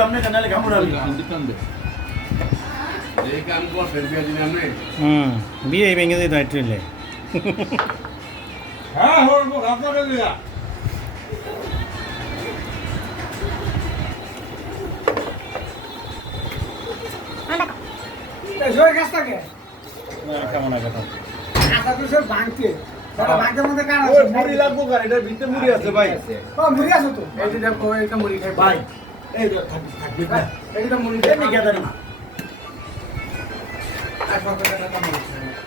আপনি কানালে কামড় আলি এই কাম করছেন বিয়ে দিন আপনি বিয়ে ভেঙে দিত ট্রেলে হ্যাঁ হরবো আপনাকে দিয়া জয় গাছটাকে কেমন আছে আটা তো সব ভাঙতে তারা ভাঙতে মধ্যে কার আছে মুড়ি লাগবো কার এটার ভিতরে মুড়ি আছে ভাই ও মুড়ি আছে তো এই যে দেখো এটা মুড়ি খাই ভাই এই তো থাকবি না এইটা মুড়ি এই নিয়ে গেদারি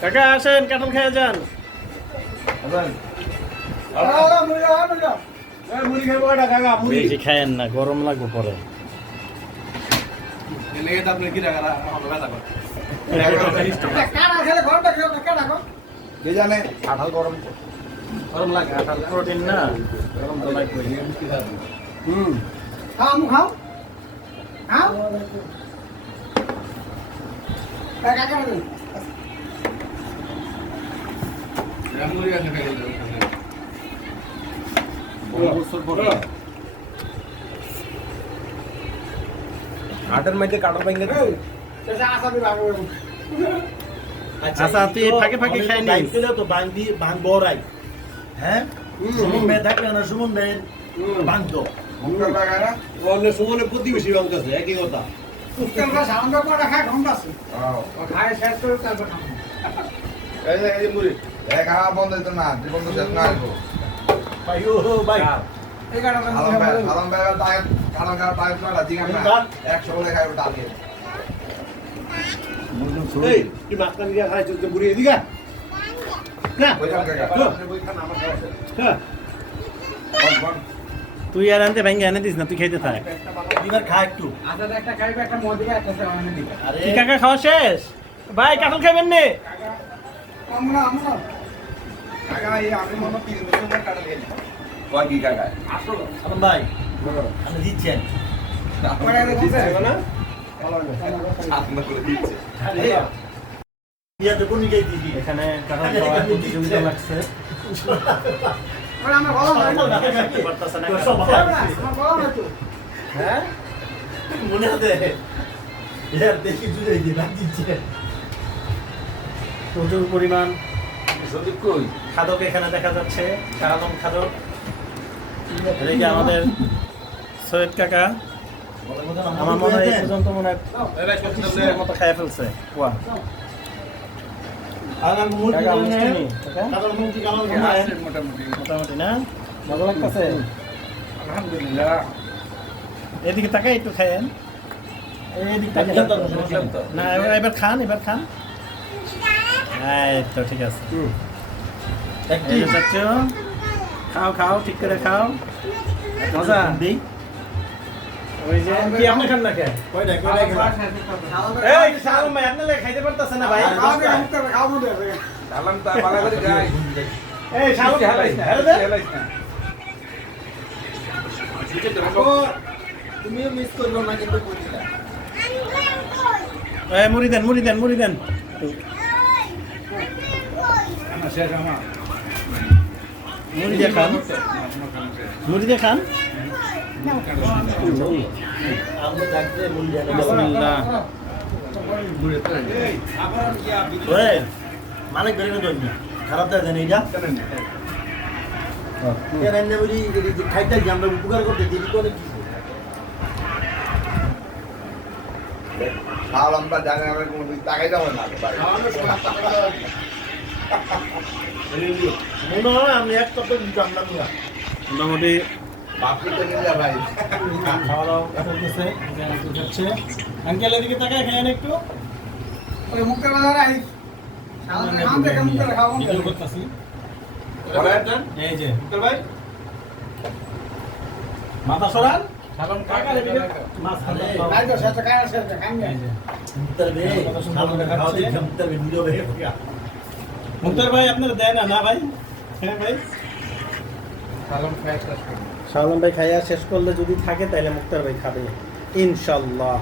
কাকা আসেন কাঁঠাল খেয়ে যান আরে মুড়ি মুড়ি এই মুড়ি খাবো এটা কাকা মুড়ি বেশি খায়েন না গরম লাগবে পরে এনে তো আপনি কি টাকা আমাকে ব্যথা করে কারা খেলে ঘরটা খেলে কারা কো কে জানে আঠাল গরম গরম লাগে আঠাল প্রোটিন না গরম তো লাগবে খাও মু খাও খাও কাকা কাকা মুড়ি আছে খাই আটার মধ্যে কাটা ভেঙে দে সেটা আশা দিবা আচ্ছা তুই ফাঁকে ফাঁকে খাই নি বাইক তো বান্ধি বান্ধ বড়াই হ্যাঁ সুমন ভাই থাকলে না সুমন ভাই বান্ধ মুখটা লাগা না ওনে সুমনে প্রতিবেশী বাংকাছে একই কথা উত্তর ভাষা আমরা কোটা খাই ঘন্টা আছে ও খাই শেষ করে তারপর খাবো এই যে মুড়ি এক হাওয়া বন্ধ হইতো না জীবন তো শেষ না হইতো ভাই ও ভাই এই কারণে আলম ভাই তাই কারণ তাই তো জিগান না 100 বলে খাইব ডাল দিয়ে এই তুই মাছটা নিয়ে খাই চলতে মুড়ি এদিকে না ওই কাকা ওই খান আমার খাওয়া হ্যাঁ বল তুই আর আনতে ভেঙে এনে দিস না তুই খাইতে থাক এবার খা একটু আচ্ছা একটা খাইবে একটা মদিরা একটা সামনে দিবে আরে কি কাকা খাওয়া শেষ ভাই কাঁঠাল খাবেন নে আমরা আমরা কাকা এই আমি মনে 30 বছর পর কাটা গেল কয় কি কাকা আসলো আলম ভাই আপনি দিচ্ছেন পরে দিছে না আপনি করে দিচ্ছে বিয়াতে কোন নিয়ে দিবি এখানে কাঁঠাল খাওয়ার প্রতিযোগিতা লাগছে পরে আমরা বলা হয় না থাকতে পারতাছে না আমরা বলা হয় তো হ্যাঁ মনে আছে ইয়ার দেখি জুড়ে দিয়ে না দিচ্ছে প্রচুর পরিমাণ সদীপ কই খাদক এখানে দেখা যাচ্ছে কারালম খাদক এদিকে আমাদের সৈয়দ কাকা আমার মনে হয় এই পর্যন্ত মনে হয় বিস্কুটের মতো খেয়ে ফেলছে ওয়া আর মুড়ি কাকা মিষ্টি নি কাকা? কাকার মুড়ি কেমন মোটামুটি মোটামুটি না ভালো লাগতেছে আলহামদুলিল্লাহ এদিকে তাকাই একটু খায়েন এদিক তাকাই না এবার খান এই তো ঠিক আছে এই যে চাচ্চু, খাও খাও ঠিক করে খাও মজা দেই ওই যে কি আপনি খান না কে কয়টা এই সালম ভাই আপনি লেগে খাইতে পারতেছেন না ভাই খাওয়া মধ্যে সালাম তা বালা করে যাই এই সালম হেলাইস না হেলে দে হেলাইস না তুমিও মিস করবে না কিন্তু কইলা এই মুড়ি দেন আমার শেষ আমার মুড়ি দিয়ে খান আমরা থাকতে মুড়ি দেন বিসমিল্লাহ ওরে মালিক বেরে না দই খারাপ দেয় দেন এইটা কেন এনে বলি খাইতে যে আমরা উপকার করতে দিদি তো অনেক কিছু সালামটা জানে আমরা কোনো টাকাই দাও না ভাই মনে হয় আমি এক সপ্তাহ জানলাম না মোটামুটি বাপকে তো নিয়ে যা ভাই খাওয়া দাওয়া চলতেছে হচ্ছে আঙ্কেল এদিকে তাকায় খায়েন একটু ওই মুখটা বাজার আই খাওয়া দেখে মুখটা খাওয়া ভিডিও করতেছি বলেন এই যে উত্তর ভাই মাথা সরান সালাম কাকার এদিকে মাছ ভাই তো সেটা খায় আছে খান এই যে মুক্তার বে খাওয়া দেখে মুক্তার বে ভিডিও বে মুক্তার ভাই আপনারা দেয় না ভাই হ্যাঁ ভাই সালাম খাই শেষ করুন শাওলাম ভাই খাইয়া শেষ করলে যদি থাকে তাহলে মুক্তার ভাই খাবে ইনশাল্লাহ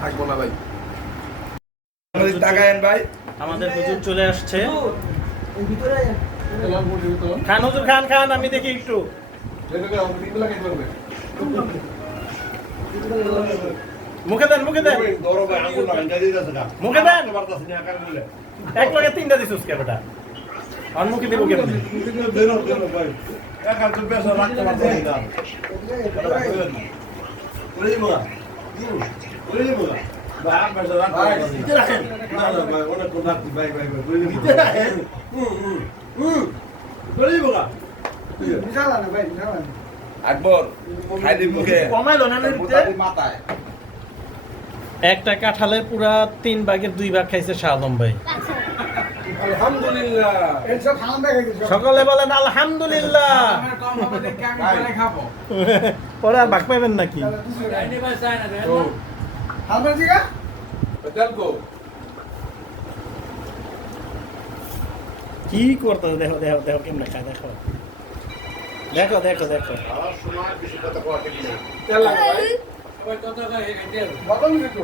থাকবো না ভাই টাকায়েন ভাই আমাদের হুজুর চলে আসছে এই ভিতরে খান হুজুর খান আমি দেখি একটু যেটা আমরা 3 লাখ করবে মুখে দেন মুখে দেন দৌড়ো ভাই আঙ্গুল না এটা দিয়ে দাও মুখে দেন পারতাছ না কার বলে এক লগে তিনটা দিছিস কে বেটা আর মুখে দিব কেমনে দেরো ভাই একা তো বেশ রাখতে পারতাছ না ওরে বলা ওরে বলা ভাই বেশ রাখতে ভাই পারতাছ নিতে রাখেন না না ভাই অনেক কোন রাখতে ভাই নিতে রাখেন ওরে বলা বিশালা না ভাই বিশালা না আকবর খাই দি মুখে কমাইলো না নিতে মাথায় একটা কাঁঠালের পুরা 3 ভাগের 2 ভাগ খাইছে শাহদম ভাই আলহামদুলিল্লাহ এই সব খাওয়া দেখে গেছে সকলে বলেন আলহামদুলিল্লাহ কম হবে দেখে আমি পরে খাবো পরে আর ভাগ পাইবেন নাকি হালবার জিগা দেখো কি করতে দেখো দেখো দেখো কেমনে খায় দেখো দেখো দেখো দেখো আর সময় বেশি কথা কওয়া ঠিক না বদল দিতো